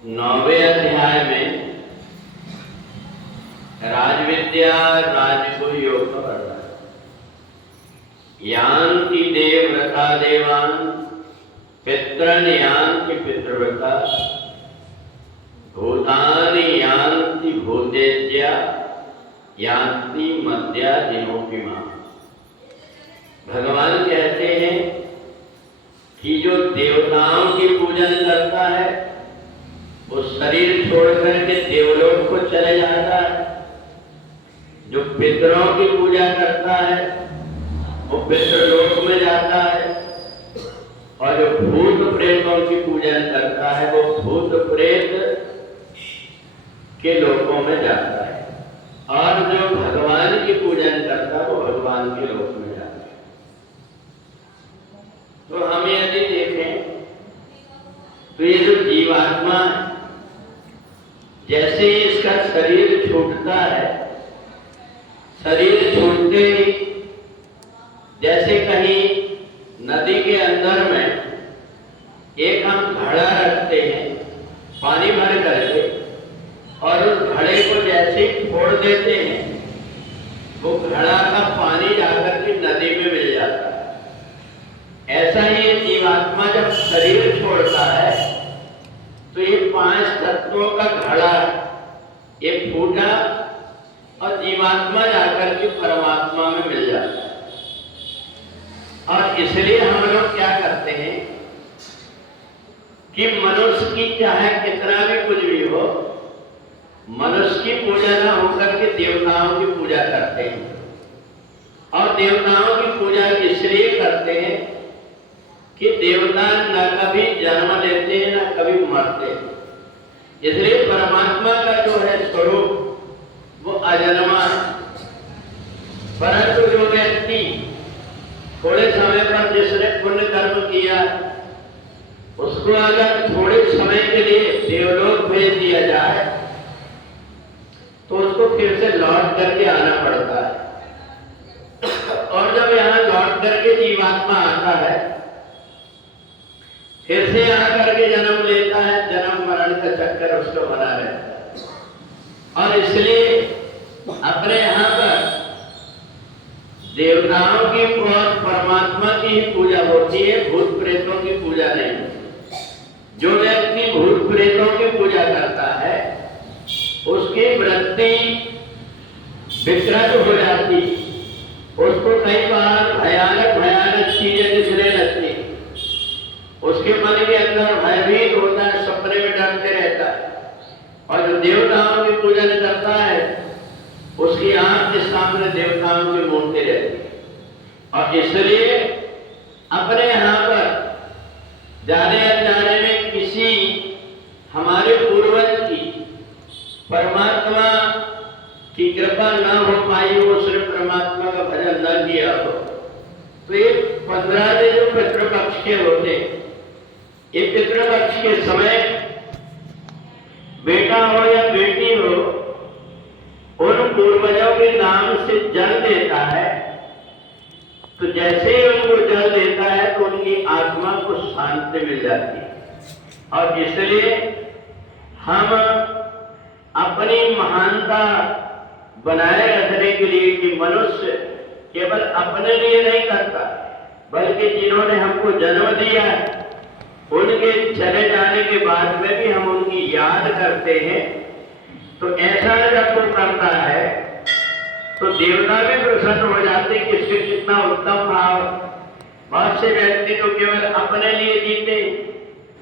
9वें अध्याय में राजविद्या राजगुरु योग का वर्णन। यान्ति देवव्रता देवान् पितॄन् यान्ति पितृव्रता भूतानि यान्ति भूतेज्या यान्ति मद्या दिनोपिमा। भगवान कहते हैं कि जो देवताओं की पूजन करता है वो शरीर छोड़कर के देवलोक को चले जाता है। जो पितरों की पूजा करता है वो पितृलोक में जाता है, और जो भूत प्रेतों की पूजन करता है वो भूत प्रेत के लोकों में जाता है, और जो भगवान की पूजन करता है वो भगवान के लोक में जाता है। तो हम यदि देखें तो ये जो जीवात्मा है, जैसे ही इसका शरीर छूटता है, शरीर छूटते ही जैसे कहीं नदी के अंदर में एक हम घड़ा रखते हैं पानी भर करके, और उस घड़े को जैसे ही फोड़ देते हैं वो घड़ा का पानी जाकर के नदी में मिल जाता है। ऐसा ही ये जीवात्मा जब शरीर छोड़ता है तो ये 5 तत्वों का घड़ा ये फूटा और जीवात्मा जाकर के परमात्मा में मिल जाता है। और इसलिए हम लोग क्या करते हैं कि मनुष्य की चाहे कितना भी कुछ भी हो, मनुष्य की पूजा न होकर के देवताओं की पूजा करते हैं। और देवताओं की पूजा इसलिए करते हैं कि देवता न कभी जन्म लेते हैं न कभी मरते हैं, इसलिए परमात्मा का जो है स्वरूप वो अजन्मा है। परंतु जो व्यक्ति थोड़े समय पर जिसने पुण्य कर्म किया उसको अगर थोड़े समय के लिए देवलोक भेज दिया जाए तो उसको फिर से लौट करके आना पड़ता है। और जब यहाँ लौट करके जीवात्मा आता है फिर से आकर के जन्म लेता है, जन्म मरण का चक्कर उसको बना रहता है। और इसलिए अपने यहाँ पर देवताओं की और परमात्मा की ही पूजा होती है, भूत प्रेतों की पूजा नहीं होती। जो व्यक्ति भूत प्रेतों की पूजा करता है उसकी वृत्ति विकृत हो जाती, उसको कई बार भयानक भयानक चीजें दिखने लगती, उसके मन के अंदर भयभीत होता है, सपने में डरते रहता है। और जो देवताओं की पूजन करता है उसकी आंख के सामने देवताओं की मूर्ति रहती है। और इसलिए अपने यहाँ पर जाने अनजाने में किसी हमारे पूर्वज की परमात्मा की कृपा न हो पाई हो, उसने परमात्मा का भजन न किया हो, तो ये 15 दिन जो पितृपक्ष के होते, ये पितृपक्ष के समय बेटा हो या बेटी हो उन पूर्वजों के नाम से जल देता है, तो जैसे ही उनको जल देता है तो उनकी आत्मा को शांति मिल जाती है। और इसलिए हम अपनी महानता बनाए रखने के लिए कि मनुष्य केवल अपने लिए नहीं करता बल्कि जिन्होंने हमको जन्म दिया है उनके चले जाने के बाद में भी हम उनकी याद करते हैं। तो ऐसा जब वो करता है तो देवता भी प्रसन्न हो जाते कि इससे कितना उत्तम भाव। बहुत से व्यक्ति तो केवल अपने लिए जीते,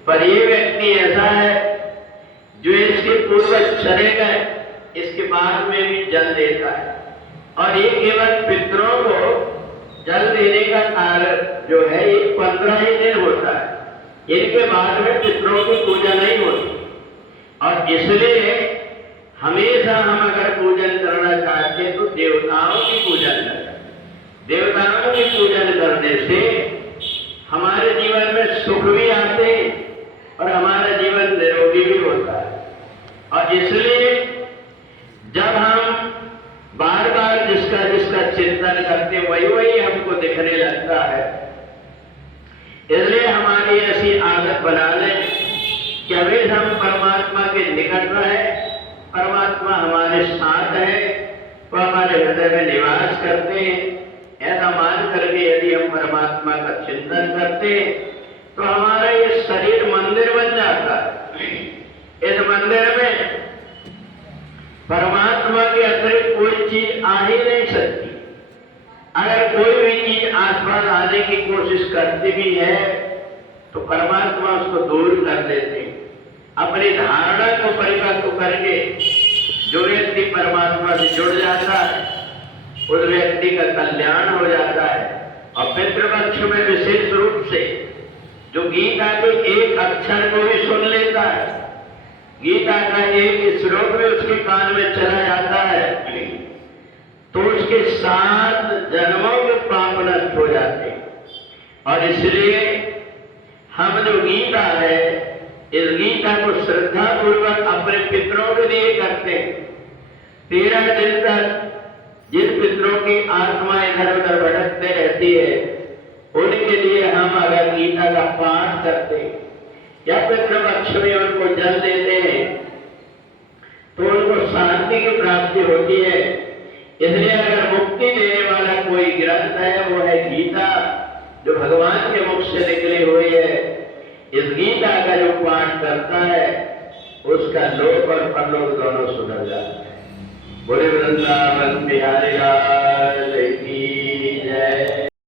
पर ये व्यक्ति ऐसा है जो इसके पूर्वज चले गए इसके बाद में भी जल देता है। और ये केवल पितरों को जल देने का कारण जो है ये 15 ही दिन होता है, इनके बाद में पितरों की पूजा नहीं होती। और इसलिए हमेशा हम अगर पूजन करना चाहते हैं तो देवताओं की पूजन करें। देवताओं की पूजन करने से हमारे जीवन में सुख भी आते हैं और हमारा जीवन निरोगी भी होता है। और इसलिए जब हम बार बार जिसका जिसका चिंतन करते वही वही हमको दिखने लगता है, इसलिए हमारी ऐसी आदत बना लें कि अभी हम परमात्मा निकट रहे, परमात्मा हमारे साथ है, वो हमारे हृदय में निवास करते हैं। ऐसा मान करके यदि हम परमात्मा का चिंतन करते हैं तो हमारा ये शरीर मंदिर बन जाता है। इस मंदिर में परमात्मा के अतिरिक्त कोई चीज आ ही नहीं सकती। अगर कोई भी चीज आसपास आने की कोशिश करती भी है तो परमात्मा उसको दूर कर देते हैं। अपनी धारणा को परिपक्व करके जो व्यक्ति परमात्मा से जुड़ जाता है उस व्यक्ति का कल्याण हो जाता है। और पितृपक्ष में विशेष रूप से जो गीता के एक अक्षर को भी सुन लेता है, गीता का एक श्लोक में उसके कान में चला जाता है तो उसके 7 जन्मों के पाप नष्ट हो जाते हैं। और इसलिए हम जो गीता है, इस गीता को श्रद्धा पूर्वक अपने पितरों के लिए करते हैं। 13 दिन तक जिन पितरों की आत्मा इधर उधर भटकते रहती है उनके लिए हम अगर गीता का पाठ करते या पितृपक्ष में उनको जल देते हैं तो उनको शांति की प्राप्ति होती है। इसलिए अगर मुक्ति देने वाला कोई ग्रंथ है वो है गीता, जो भगवान के मुख से निकली हुई है। इस गीता का जो पाठ करता है उसका लोक और परलोक दोनों सुधर जाते हैं। बोले वृंदावन बिहारी लाल की